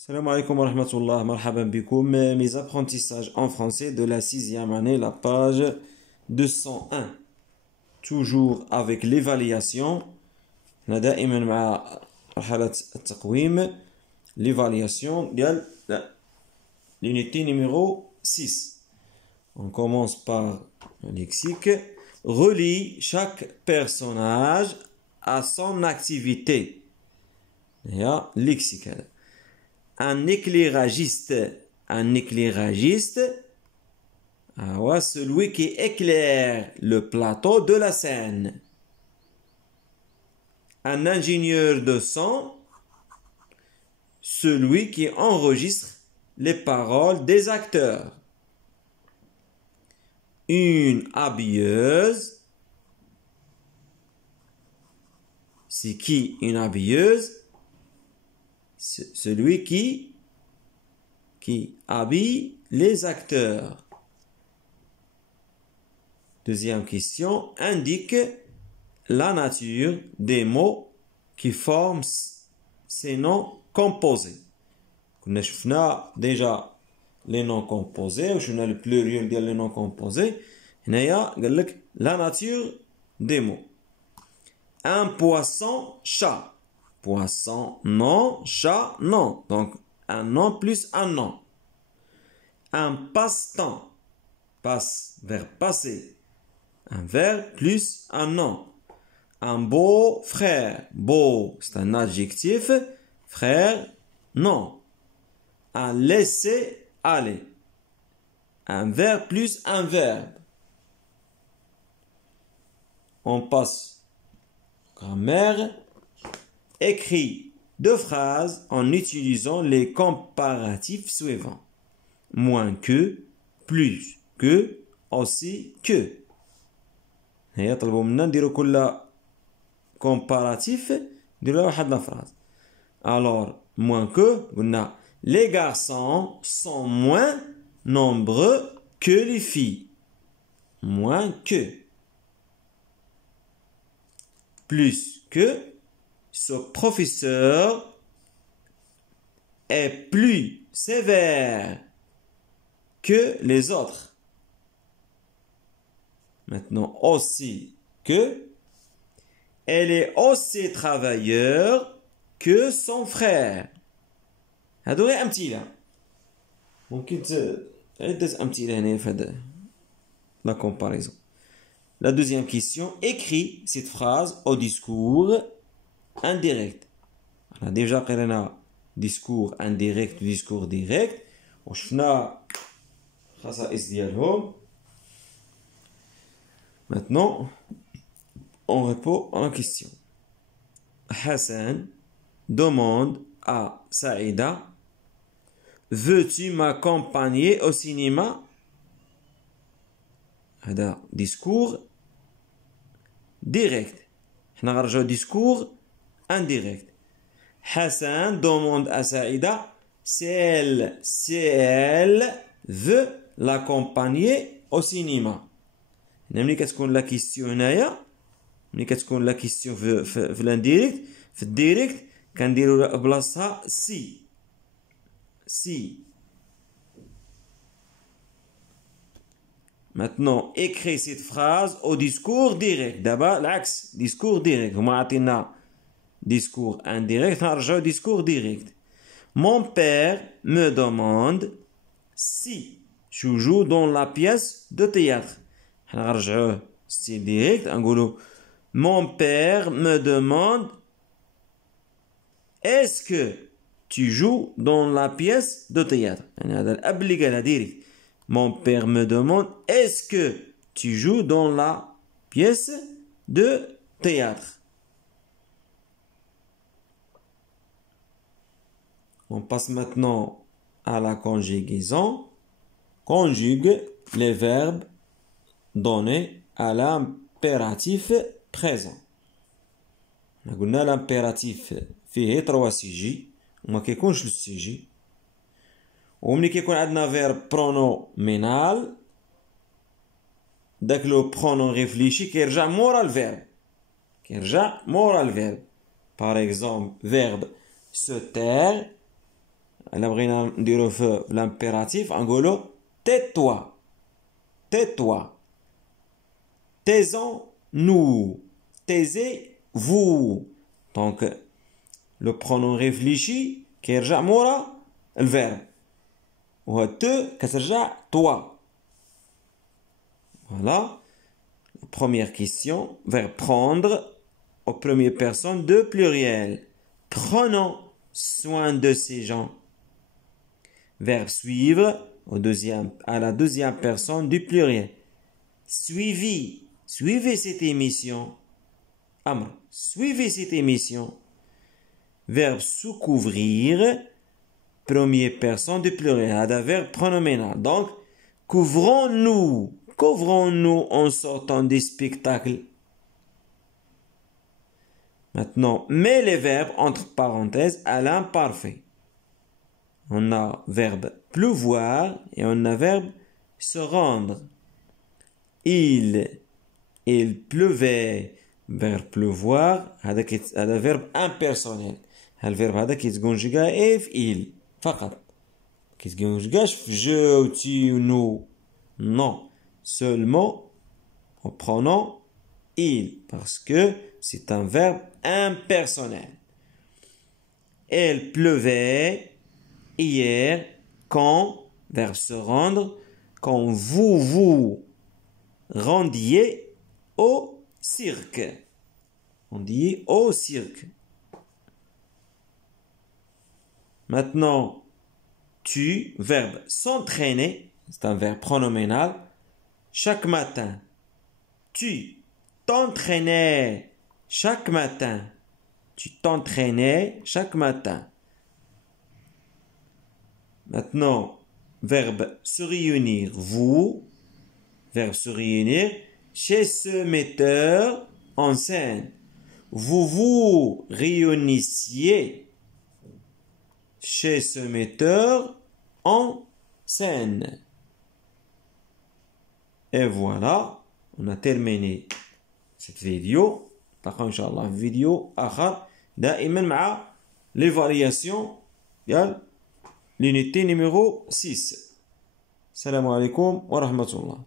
Salam alaikum wa rahmatullah, marhaban bikoum, mes apprentissages en français de la 6e année, la page 201. Toujours avec l'évaluation. On دائما مع مرحلة التقويم l'évaluation ديال l'unité numéro 6. On commence par le lexique. Relie chaque personnage à son activité. Il y a lexique. Un éclairagiste, celui qui éclaire le plateau de la scène. Un ingénieur de son, celui qui enregistre les paroles des acteurs. Une habilleuse, c'est qui une habilleuse? Celui qui habille les acteurs. Deuxième question, indique la nature des mots qui forment ces noms composés. On a déjà les noms composés, on a le pluriel des noms composés. Il y a la nature des mots. Un poisson, chat. Poisson, non, chat, non. Donc, un nom plus un nom. Un passe-temps. Passe, verbe passé. Un verbe plus un nom. Un beau frère. Beau, c'est un adjectif. Frère, non. Un laisser-aller. Un verbe plus un verbe. On passe. Grammaire. Écris deux phrases en utilisant les comparatifs suivants. Moins que, plus que, aussi que. يطلبوا منا نديروا كل comparatif نديروا واحد la phrase. Alors, moins que, قلنا les garçons sont moins nombreux que les filles. Moins que. Plus que. Ce professeur est plus sévère que les autres. Maintenant, aussi que elle est aussi travailleur que son frère. هادو غير أمثلة. ممكن عدة أمثلة هنا في هذا la comparaison. La deuxième question, écris cette phrase au discours indirect. On a déjà قرينا discours indirect discours direct وشفنا خصائص ديالهم. Maintenant, on répond à la question. Hassan demande à Saïda, veux-tu m'accompagner au cinéma? هذا discours direct. احنا غنرجعو discours indirect. Hassan demande à Saïda si elle veut l'accompagner au cinéma. ملي كتكون لا كيستيون هنايا ملي كتكون لا كيستيون في الانديريكت في الديريكت كنديروا بلاصتها si. Maintenant, écris cette phrase au discours direct. D'abord, l'axe, discours direct. Vous m'avez discours indirect, on discours direct. Mon père me demande si je joue dans la pièce de théâtre. On style direct. Mon père me demande est-ce que tu joues dans la pièce de théâtre? Mon père me demande est-ce que tu joues dans la pièce de théâtre? On passe maintenant à la conjugaison. Conjugue les verbes donnés à l'impératif présent. On a l'impératif فيه 3 سيجي وما كيكونش السيجي. وملي كيكون عندنا فيرب برونومينال داك لو برونون ريفليشي كيرجع مورا الفيرب. Par exemple, verbe se taire الا بغينا نديرو في l'impératif نقولو tais-toi. Tais-toi. Taisons-nous. Taisez-vous. Donc, le pronom réfléchi كيرجع مورا الverbe. و te كترجع toi. Voilà. Première question. Verbe prendre au première personne de pluriel. Prenons soin de ces gens. Verbe suivre à la deuxième personne du pluriel. Suivez cette émission. Amr, suivez cette émission. Verbe sous couvrir, première personne du pluriel. هذا verbe pronominal. Donc, couvrons-nous en sortant des spectacles. Maintenant, mets les verbes entre parenthèses à l'imparfait. On a verbe pleuvoir et on a verbe se rendre. Il pleuvait. Verbe pleuvoir هذا verbe impersonnel. الverbe هذا كيتكونجيكا في فقط. كيتكونجيكاش في je ou tu ou nous. Non, seulement en prenant il parce que c'est un verbe impersonnel. Elle pleuvait hier quand, verbe se rendre, quand vous rendiez au cirque. Rendiez au cirque. Maintenant, tu, verbe s'entraîner, c'est un verbe pronominal, chaque matin. Tu t'entraînais chaque matin. Tu t'entraînais chaque matin. Maintenant, verbe se réunir. Vous, verbe se réunir chez ce metteur en scène. Vous vous réunissiez chez ce metteur en scène. Et voilà, on a terminé cette vidéo. نلقاو إن شاء الله في فيديو آخر دائما مع les variations ديال l'unité numéro 6. السلام عليكم ورحمة الله.